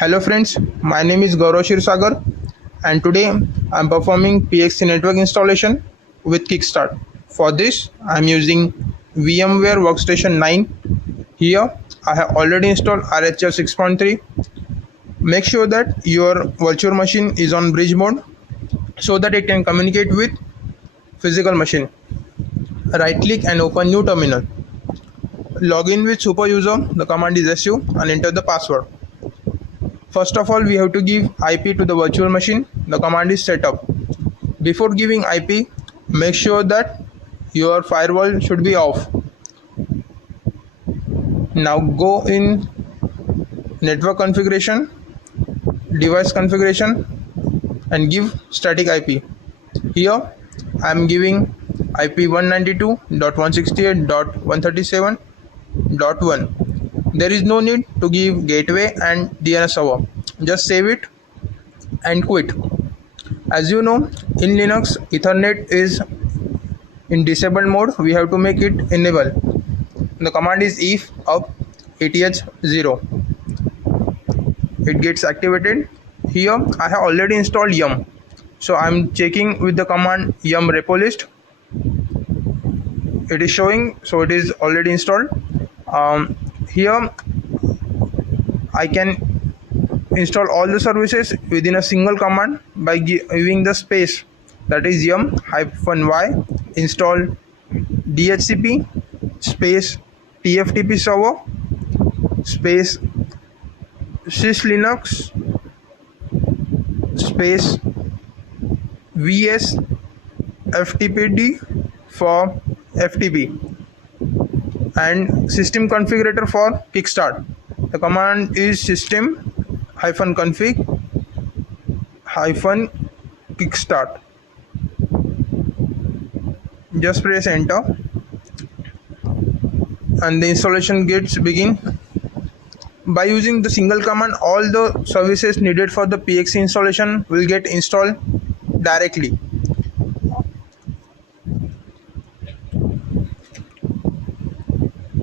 Hello friends, my name is Gaurav Sagar and today I am performing PXE network installation with Kickstart. For this I am using VMware Workstation 9. Here I have already installed RHEL 6.3. Make sure that your virtual machine is on bridge mode so that it can communicate with physical machine. Right click and open new terminal. Log in with super user, the command is su and enter the password. First of all, we have to give IP to the virtual machine. The command is setup. Before giving IP, make sure that your firewall should be off. Now go in network configuration, device configuration and give static IP. Here I am giving IP 192.168.137.1. There is no need to give gateway and DNS server. Just save it and quit. As you know, in Linux, Ethernet is in disabled mode. We have to make it enable. The command is if up ATH0. It gets activated. Here I have already installed yum. So I am checking with the command yum repo list. It is showing, so it is already installed. Here I can install all the services within a single command by giving the space, that is yum-y install DHCP space TFTP server space syslinux space vs ftpd for FTP and system configurator for Kickstart. The command is system-config-kickstart. Just press enter and the installation gets begin. By using the single command, all the services needed for the PXE installation will get installed directly.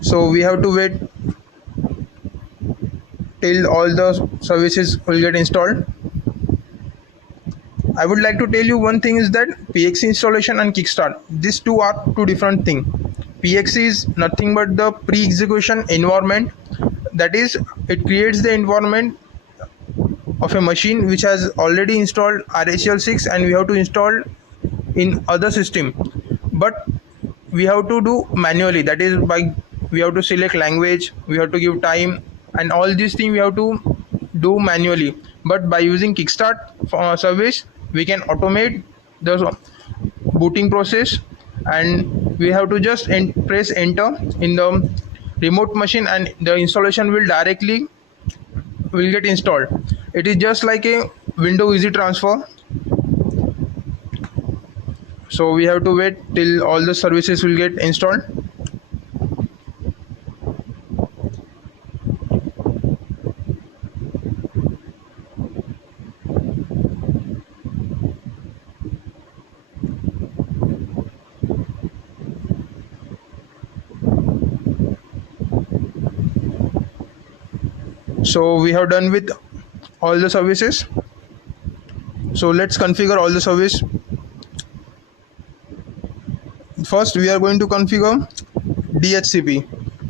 So we have to wait till all the services will get installed. I would like to tell you one thing is that PXE installation and Kickstart, these two are two different things. PXE is nothing but the pre-execution environment, that is, it creates the environment of a machine which has already installed RHEL 6 and we have to install in other system, but we have to do manually, that is by we have to select language, we have to give time and all these things we have to do manually. But by using Kickstart service, we can automate the booting process and we have to just press enter in the remote machine and the installation will directly get installed. It is just like a window easy transfer. So we have to wait till all the services will get installed. So we have done with all the services. So let's configure all the service. First we are going to configure DHCP.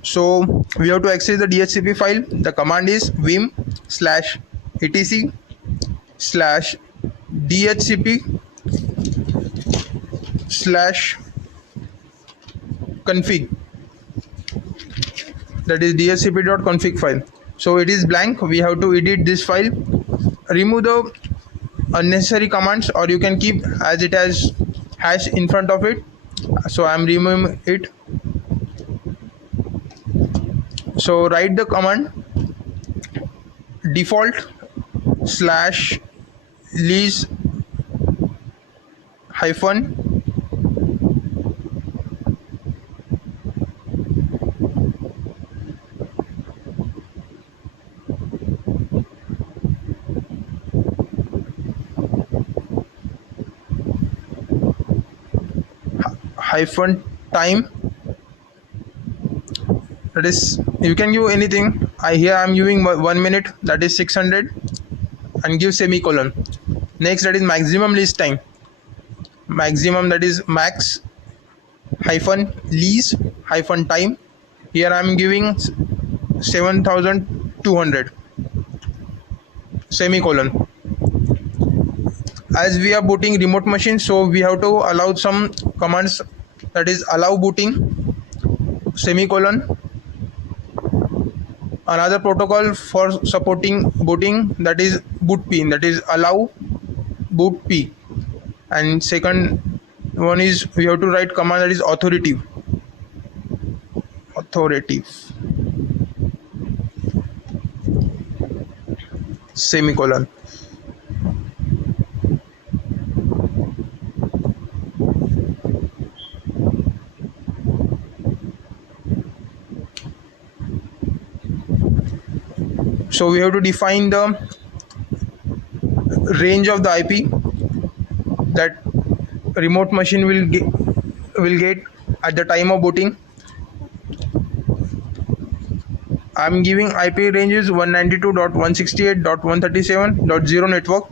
So we have to access the DHCP file. The command is vim/etc/DHCP/config, that is dhcp.config file. So it is blank, we have to edit this file. Remove the unnecessary commands or you can keep as it has hash in front of it. So I am removing it. So write the command default/lease hyphen time, that is you can give anything, Here I am giving 1 minute, that is 600, and give semicolon. Next, that is maximum lease time. Maximum, that is max hyphen lease hyphen time. Here I am giving 7200, semicolon. As we are booting remote machine, so we have to allow some commands, that is allow booting, semicolon. Another protocol for supporting booting, that is boot p, that is allow boot p. And second one is we have to write command, that is authoritative, semicolon. So we have to define the range of the IP that remote machine will get at the time of booting. I'm giving IP ranges 192.168.137.0 network.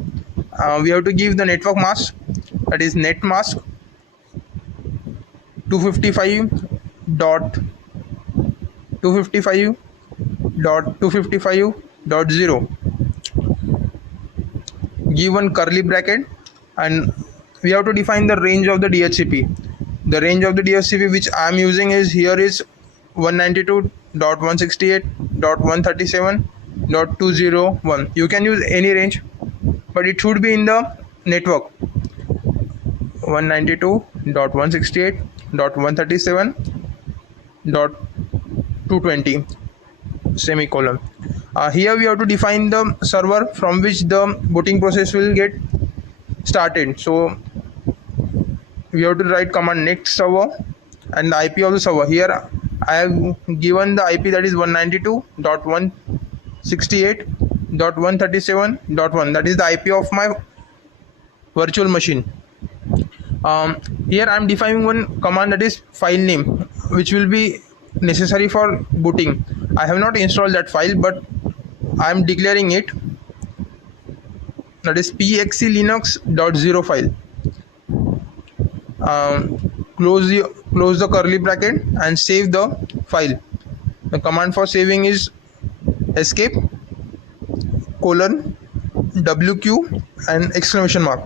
We have to give the network mask, that is net mask 255.255.255.0. Give one curly bracket, and we have to define the range of the DHCP. The range of the DHCP which I am using is here is 192.168.137.201. You can use any range, but it should be in the network 192.168.137.220, semicolon. Here we have to define the server from which the booting process will get started. So we have to write command next server and the IP of the server. Here I have given the IP, that is 192.168.137.1. that is the IP of my virtual machine. Here I am defining one command, that is file name, which will be necessary for booting. I have not installed that file, but I am declaring it, that is PXE linux.0 file. Close the curly bracket and save the file. The command for saving is escape colon WQ and exclamation mark.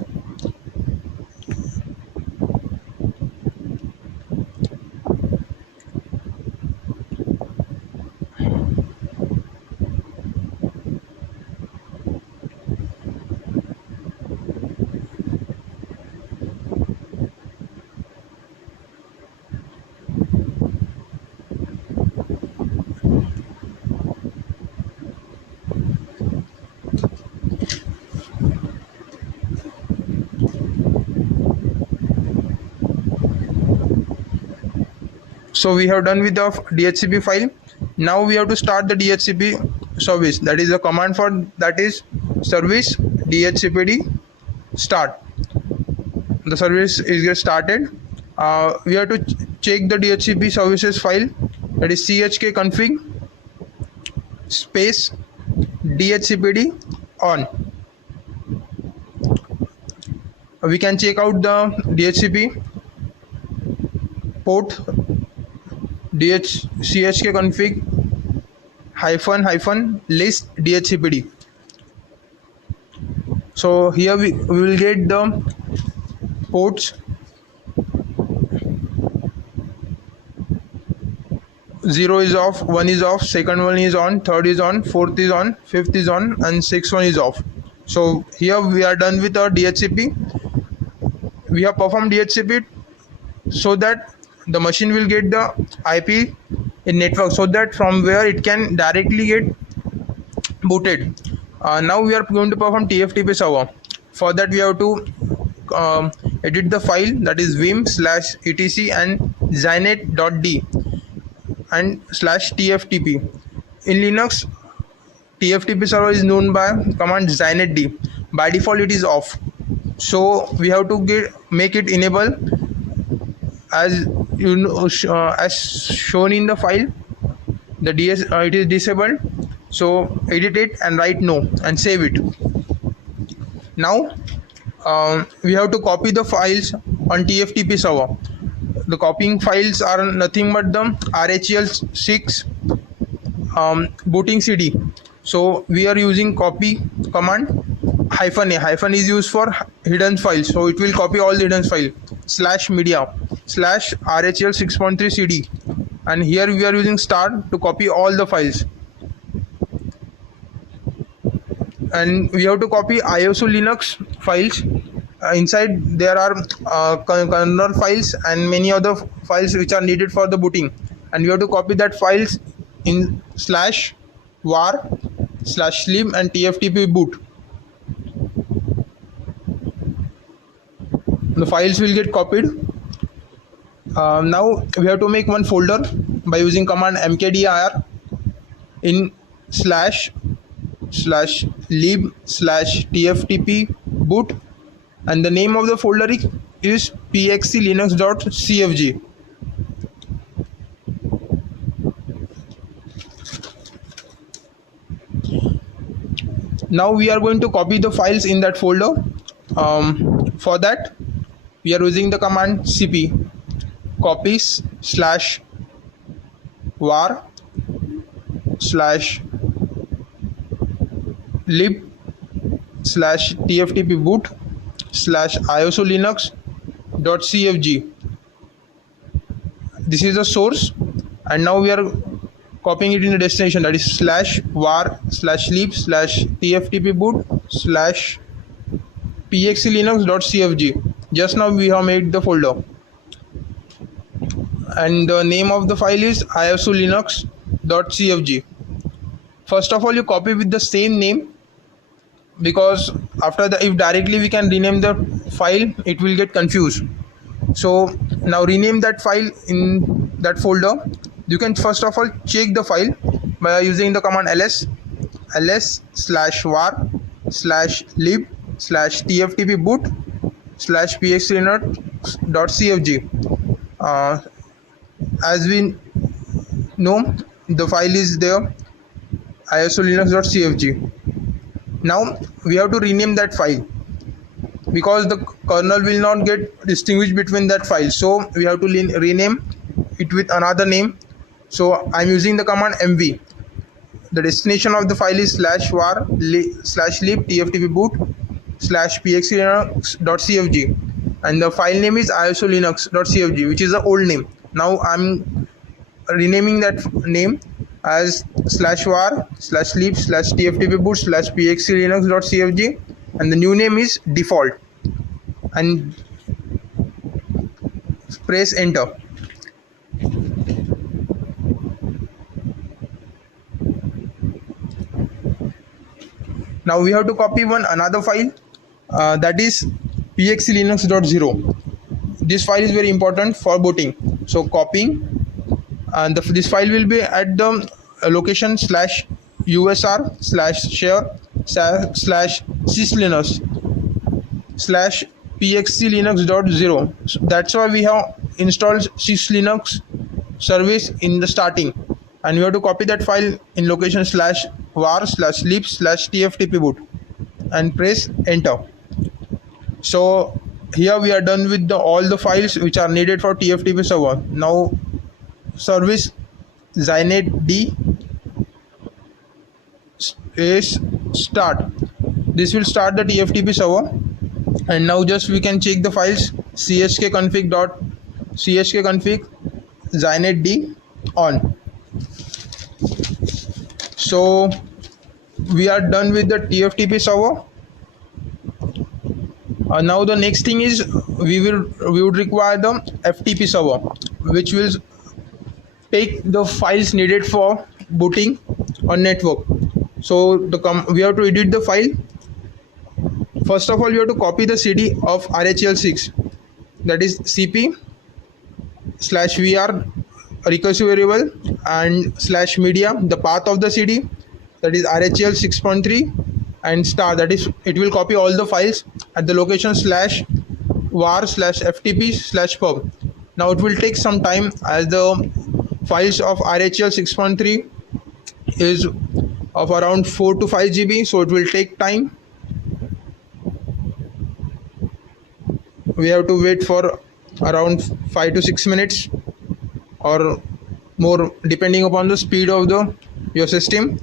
So we have done with the DHCP file. Now we have to start the DHCP service. That is the command for that is service DHCPD start. The service is get started. We have to check the DHCP services file, that is chk config space DHCPD on. We can check out the DHCP port chk config hyphen list DHCPD. So here we will get the ports 0 is off, 1 is off, second one is on, third is on, fourth is on, fifth is on, and sixth one is off. So here we are done with our DHCP. We have performed DHCP so that the machine will get the IP in network, so that from where it can directly get booted. Now we are going to perform TFTP server. For that we have to edit the file, that is vim/etc and zynet.d and /tftp. In Linux, TFTP server is known by command zynet-d. By default it is off, so we have to make it enable. As you know, as shown in the file, the it is disabled. So edit it and write no and save it. Now we have to copy the files on TFTP server. The copying files are nothing but the RHEL 6 booting CD. So we are using copy command -a. Hyphen is used for hidden files, so it will copy all the hidden file /media /RHEL 6.3 CD, and here we are using start to copy all the files. And we have to copy ISO Linux files. Inside there are kernel files and many other files which are needed for the booting, and we have to copy that files in /var/lib and tftp boot. The files will get copied. Now we have to make one folder by using command mkdir in /lib/tftp boot, and the name of the folder is PXE linux.cfg. Now we are going to copy the files in that folder. For that we are using the command cp copies /var/lib/tftp boot /isolinux.cfg. This is the source, and now we are copying it in the destination, that is /var/lib/tftp boot /pxelinux.cfg. Just now we have made the folder, and the name of the file is isolinux.cfg. First of all, you copy with the same name, because after that, if directly we can rename the file, it will get confused. So now rename that file in that folder. You can first of all check the file by using the command ls/var/lib/tftp boot /pxelinux.cfg. As we know, the file is there, isolinux.cfg. Now we have to rename that file, because the kernel will not get distinguished between that file, so we have to rename it with another name. So I'm using the command mv. The destination of the file is /var/lib/tftp boot /pxelinux.cfg, and the file name is isolinux.cfg, which is the old name. Now I'm renaming that name as /var/lib/tftp boot /pxelinux.cfg, and the new name is default, and press enter. Now we have to copy another file, that is pxelinux.0. This file is very important for booting, so copying, and this file will be at the location /usr/share/syslinux/pxelinux.0. So that's why we have installed syslinux service in the starting, and we have to copy that file in location /var/lib/tftp boot and press enter. So here we are done with all the files which are needed for TFTP server. Now service zinetd is start. This will start the TFTP server, and now just we can check the files chkconfig zinetd on. So we are done with the TFTP server. Now the next thing is we would require the FTP server, which will take the files needed for booting on network. So we have to edit the file. First of all, we have to copy the CD of RHEL 6, that is cp /vr recursive variable and /media, the path of the CD, that is RHEL 6.3, and star, that is it will copy all the files at the location /var/ftp/pub. Now it will take some time, as the files of RHEL 6.3 is of around 4 to 5 GB, so it will take time. We have to wait for around 5 to 6 minutes or more, depending upon the speed of the your system.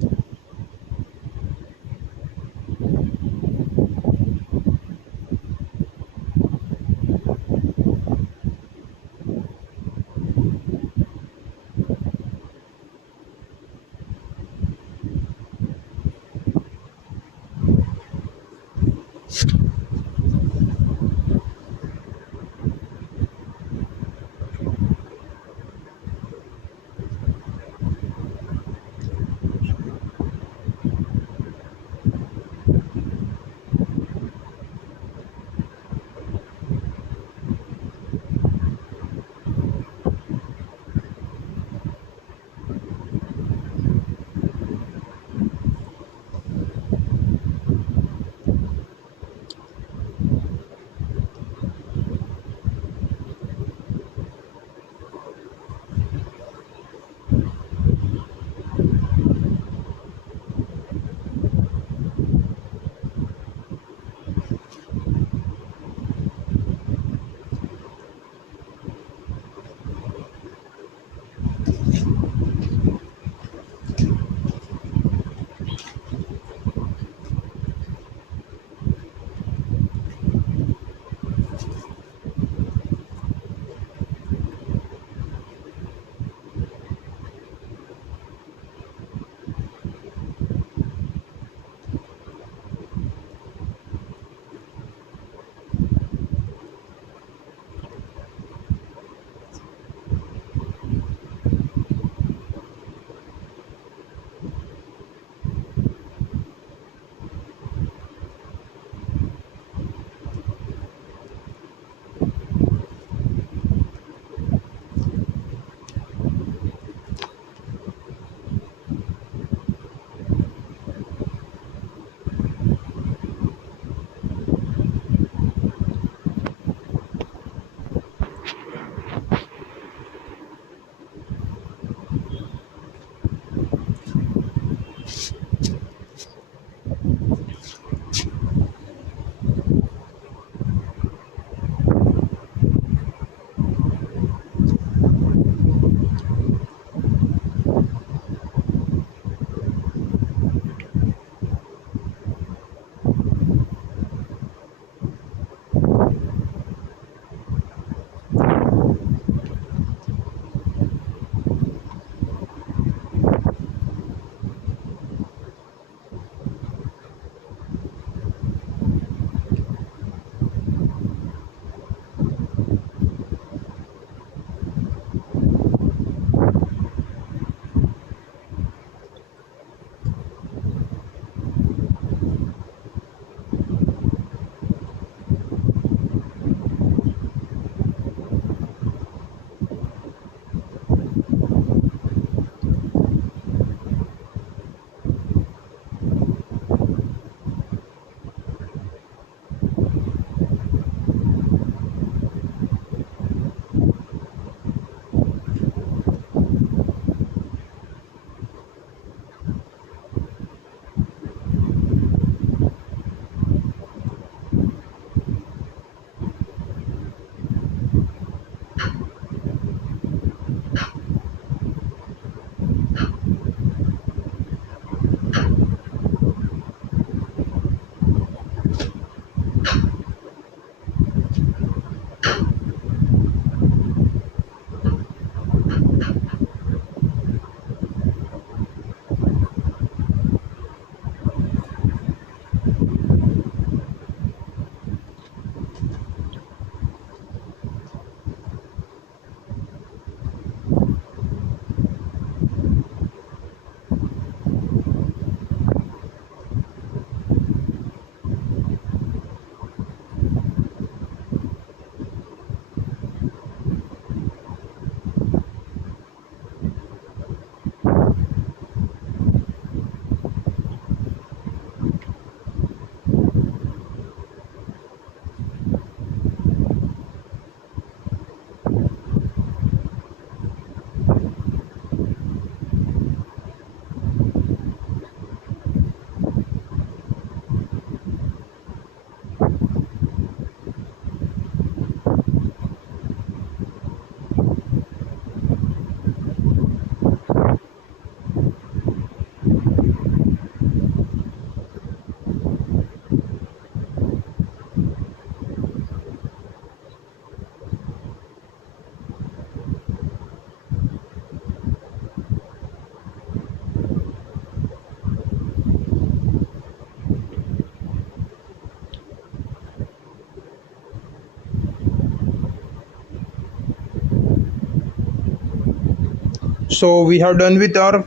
So we have done with our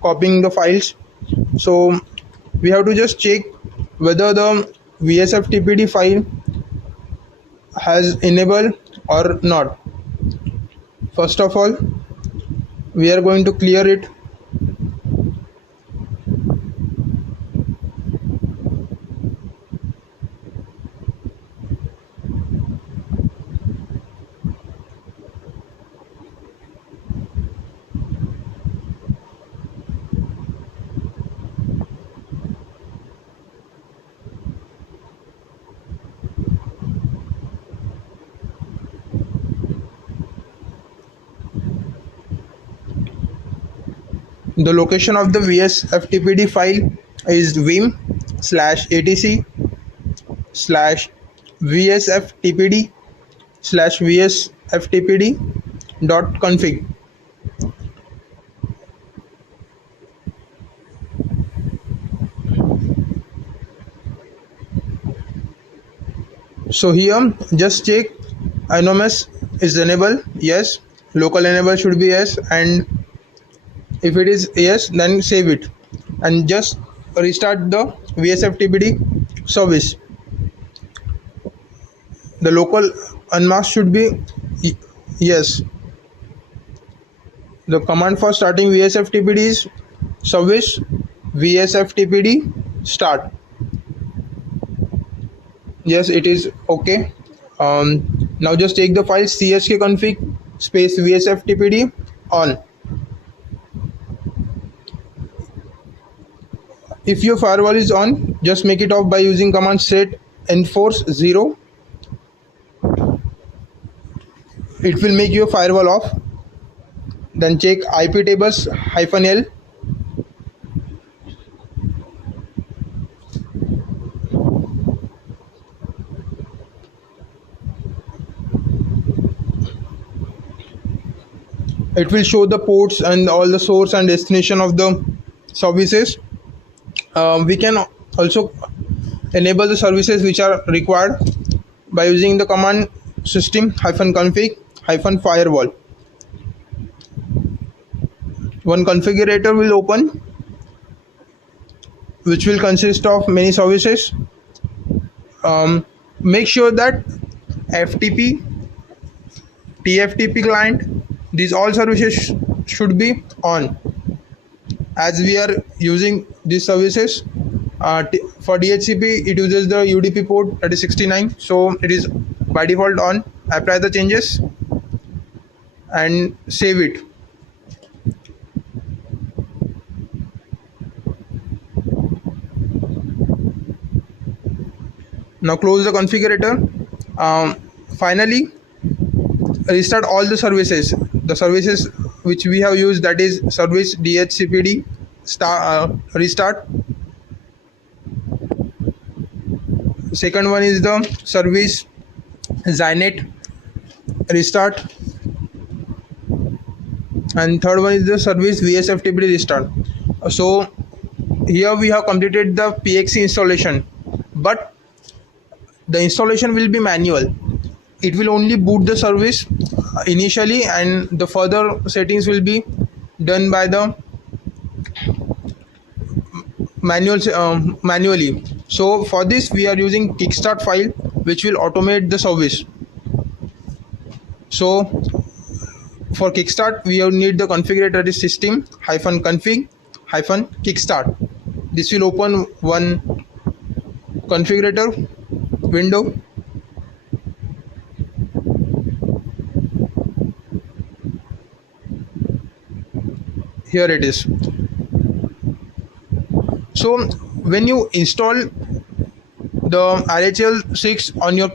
copying the files. So we have to just check whether the VSFTPD file has enabled or not. First of all, we are going to clear it. The location of the VSFTPD file is vim/etc/vsftpd/vsftpd.config. So here just check anoms is enabled, yes. Local enable should be yes, and if it is yes, then save it and just restart the VSFTPD service. The local unmask should be yes. The command for starting VSFTPD is service VSFTPD start. Yes, it is okay. Now just take the file chkconfig space VSFTPD on. If your firewall is on, just make it off by using command set enforce 0. It will make your firewall off. Then check IP tables -L. It will show the ports and all the source and destination of the services. We can also enable the services which are required by using the command system-config-firewall. One configurator will open which will consist of many services. Make sure that FTP, TFTP client, these all services should be on, as we are using these services. For DHCP it uses the UDP port, that is 69, so it is by default on. Apply the changes and save it. Now close the configurator. Finally restart all the services which we have used, that is service DHCPD restart. Second one is the service Zynet restart, and third one is the service VSFTPD restart. So here we have completed the PXE installation, but the installation will be manual. It will only boot the service initially, and the further settings will be done by the manually. So for this we are using kickstart file which will automate the service. So for kickstart we need the configurator is system-config-kickstart. This will open one configurator window. Here it is. So when you install the RHEL 6 on your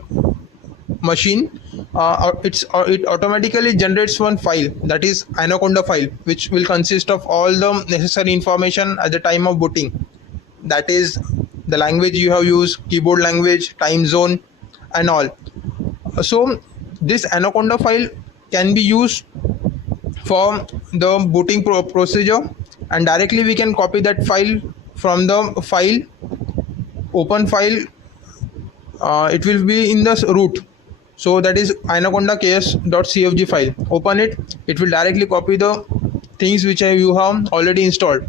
machine, it automatically generates one file, that is Anaconda file, which will consist of all the necessary information at the time of booting. That is the language you have used, keyboard language, time zone and all. So this Anaconda file can be used for the booting procedure, and directly we can copy that file from the file, open file. It will be in the root, so that is anaconda ks.cfg file. Open it, it will directly copy the things which you have already installed.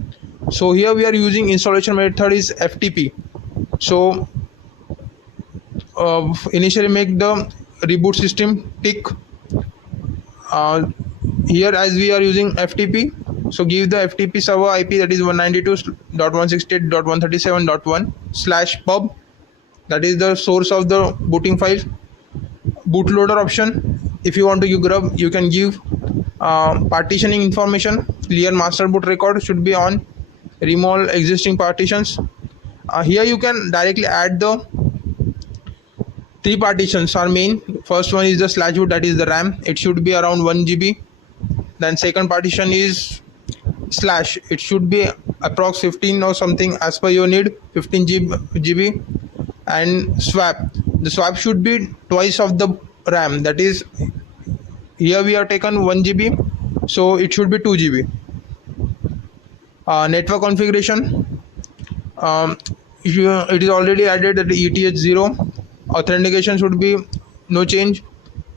So here we are using installation method is FTP. So initially make the reboot system tick. Here as we are using FTP, so give the FTP server IP, that is 192.168.137.1/pub, that is the source of the booting file. Bootloader option, if you want to grub, you can give partitioning information. Clear master boot record should be on. Remove existing partitions. Here you can directly add the 3 partitions are main. First one is the /boot, that is the RAM, it should be around 1 GB. Then second partition is slash, it should be approx 15 or something as per your need, 15 GB. And swap, the swap should be twice of the RAM, that is here we are taken 1 GB, so it should be 2 GB. Network configuration, it is already added that ETH 0. Authentication should be no change.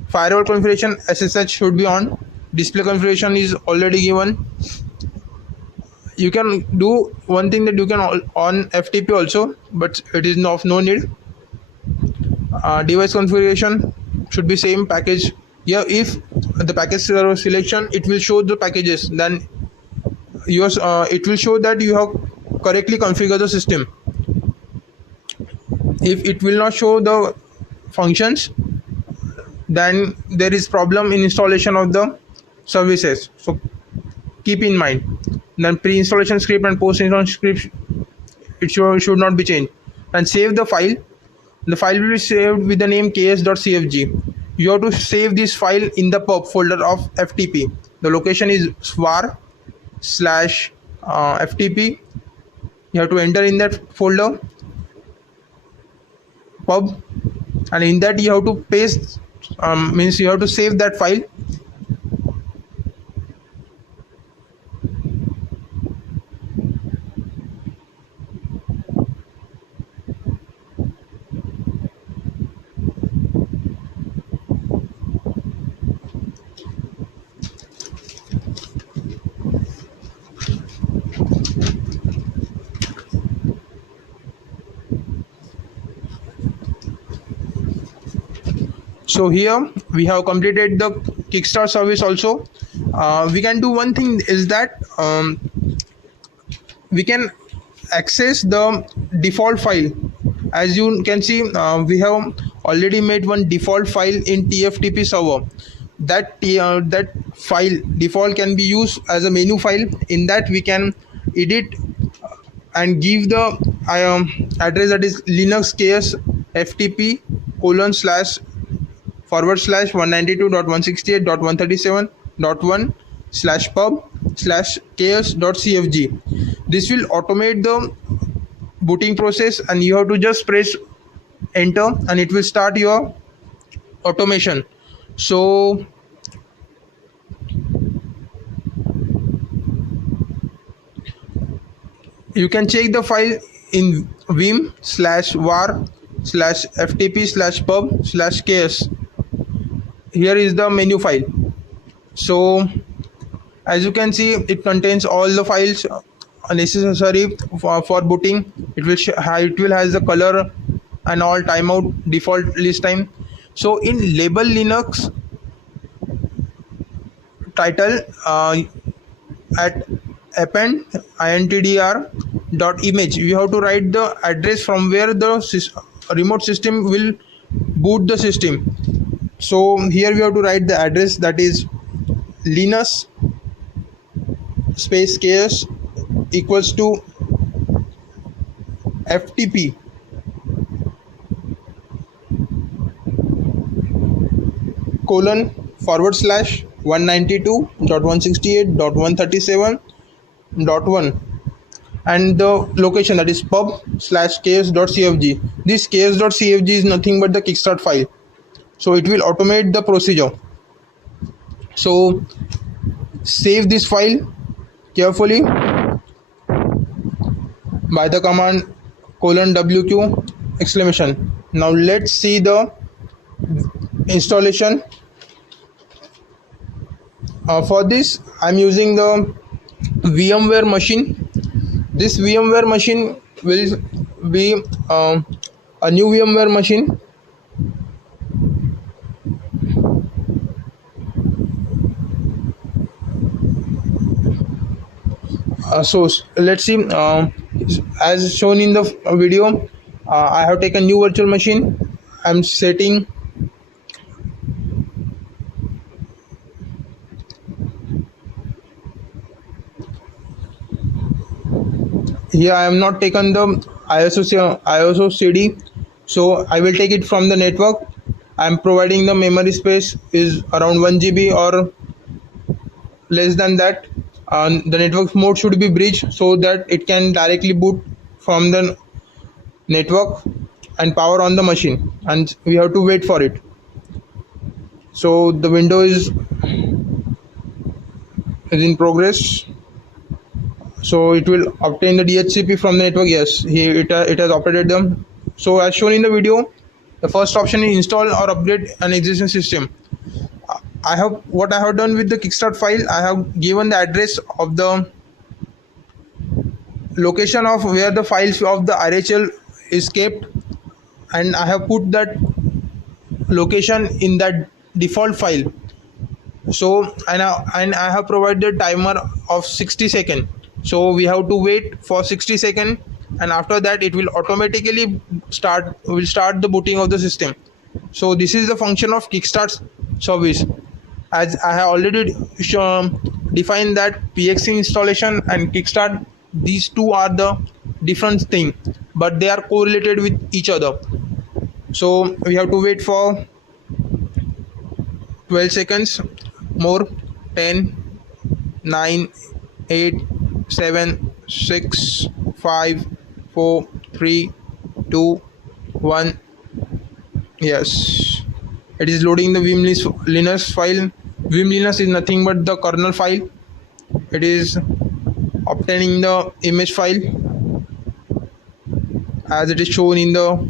Firewall configuration SSH should be on. Display configuration is already given. You can do one thing, that you can on FTP also, but it is of no need. Device configuration should be same package. Here if the package server selection, it will show the packages, then yours it will show that you have correctly configured the system. If it will not show the functions, then there is problem in installation of the services, so keep in mind. Then pre-installation script and post-installation script, it should not be changed. And save the file. The file will be saved with the name ks.cfg. You have to save this file in the pub folder of FTP. The location is var/FTP. You have to enter in that folder pub, and in that you have to paste, means you have to save that file. So here we have completed the Kickstart service also. We can do one thing, is that we can access the default file. As you can see, we have already made one default file in TFTP server. That file default can be used as a menu file. In that we can edit and give the address, that is linux ks ftp /192.168.137.1/pub/ks.cfg. This will automate the booting process, and you have to just press enter and it will start your automation. So you can check the file in vim/var/ftp/pub/ks. Here is the menu file. So as you can see, it contains all the files necessary for booting. It will has the color and all, timeout, default list time. So in label Linux title, at append intdr.image, you have to write the address from where the remote system will boot the system. So here we have to write the address, that is linux space ks equals to ftp :/192.168.137.1, and the location, that is pub/ks.cfg. This ks.cfg is nothing but the Kickstart file, so it will automate the procedure. So save this file carefully by the command :wq!. Now let's see the installation. For this I'm using the VMware machine. This VMware machine will be a new VMware machine. So let's see. As shown in the video, I have taken new virtual machine. I'm setting. Here I am not taken the ISO CD, so I will take it from the network. I am providing the memory space is around 1 GB or less than that. The network mode should be bridged so that it can directly boot from the network and power on the machine, and we have to wait for it. So the window is in progress. So it will obtain the DHCP from the network. Yes, it has operated them. So as shown in the video, the first option is install or upgrade an existing system. What I have done with the Kickstart file, I have given the address of the location of where the files of the RHEL is kept, and I have put that location in that default file. So and I have provided timer of 60 seconds. So we have to wait for 60 seconds, and after that it will automatically start the booting of the system. So this is the function of Kickstart service. As I have already defined that PXE installation and Kickstart, these two are the different thing, but they are correlated with each other. So we have to wait for 12 seconds more. 10, 9, 8, 7, 6, 5, 4, 3, 2, 1. Yes, it is loading the Vim Linux file. Vim Linux is nothing but the kernel file. It is obtaining the image file as it is shown in the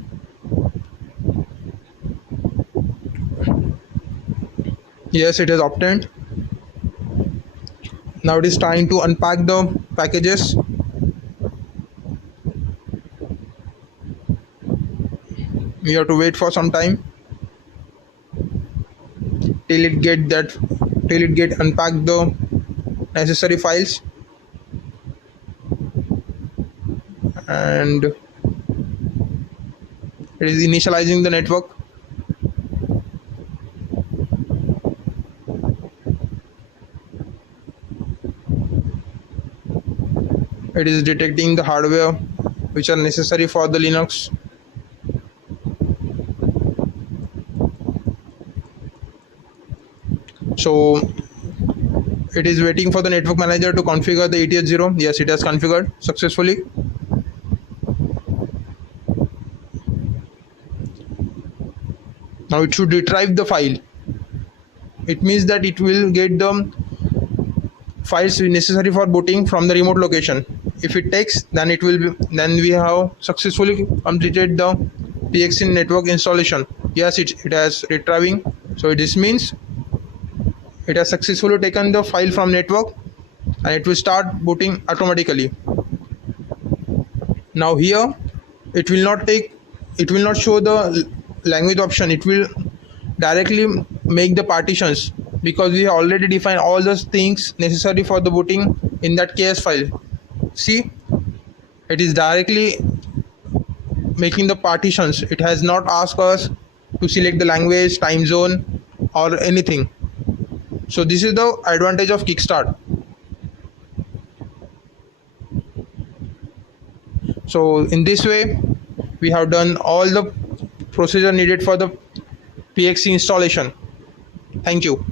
yes, it has obtained. Now it is time to unpack the packages. We have to wait for some time till it get unpacked the necessary files, and it is initializing the network. It is detecting the hardware which are necessary for the Linux. So it is waiting for the network manager to configure the ETH0. Yes, it has configured successfully. Now it should retrieve the file. It means that it will get the files necessary for booting from the remote location. If it takes, then we have successfully completed the PXE network installation. Yes, it has retrieving. So this means it has successfully taken the file from network, and it will start booting automatically. Now here it will not show the language option. It will directly make the partitions, because we have already defined all those things necessary for the booting in that KS file. See, it is directly making the partitions. It has not asked us to select the language, time zone, or anything. So this is the advantage of Kickstart. So in this way, we have done all the procedure needed for the PXE installation. Thank you.